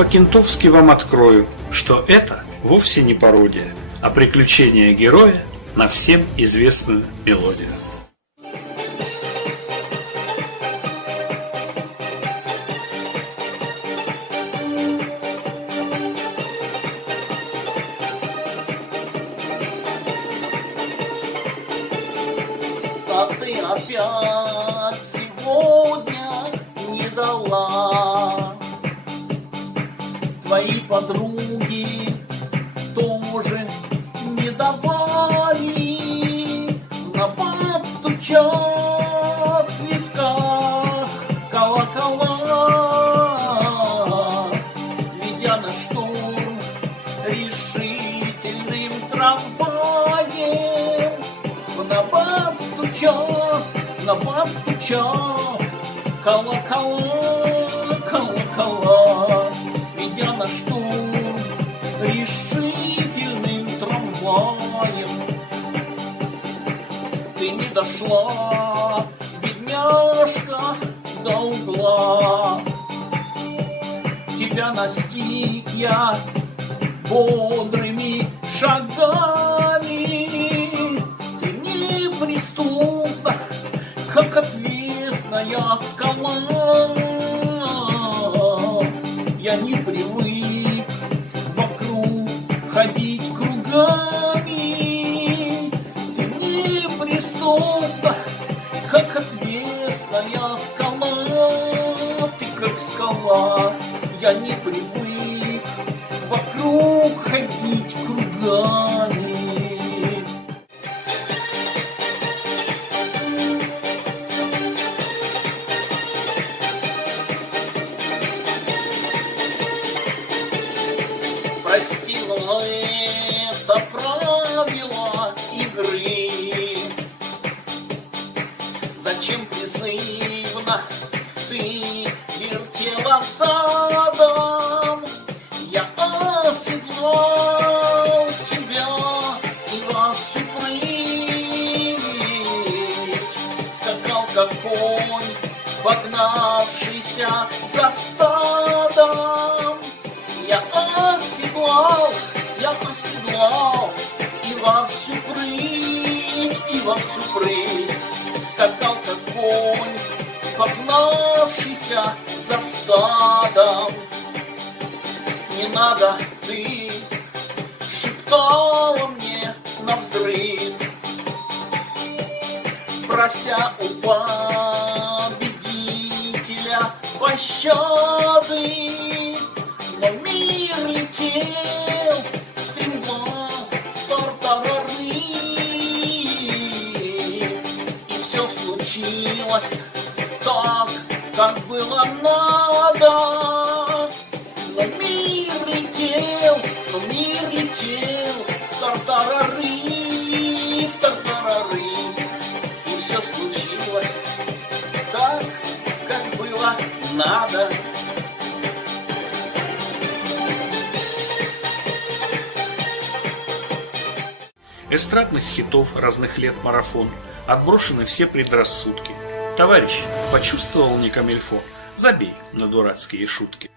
по-кентовски вам открою, что это вовсе не пародия, а приключения героя на всем известную мелодию. А ты опять сегодня не дала. Твои подруги тоже не давали. На баб стучат в висках колокола, ведя на штурм решительным трамваем. На баб стучат колокола, колокола, ведя на штурм решительным трамваем. Ты не дошла, бедняжка, до угла. Тебя настиг я бодрыми шагами. Ты неприступна, как отвесная скала. Я не привык вокруг ходить кругами. Ты неприступна, как отвесная скала. Ты как скала, я не привык вокруг ходить кругами. Прости, но это правила игры. Зачем призывно ты вертела задом? Я оседлал тебя и вас упрыгать. Скакал, как конь, погнавшийся за стадом. Я оседлал и вас упрыгать. Скакал, как конь, погнавшийся за стадом. Не надо, ты шептала мне навзрыд, прося у победителя пощады. Но мир летел, стремглав, тартарары, и все случилось так, как было надо. Но мир летел, тартарары, и все случилось так, как было надо. Эстрадных хитов разных лет марафон. Отброшены все предрассудки. Товарищ, почувствовал не камильфо? Забей на дурацкие шутки.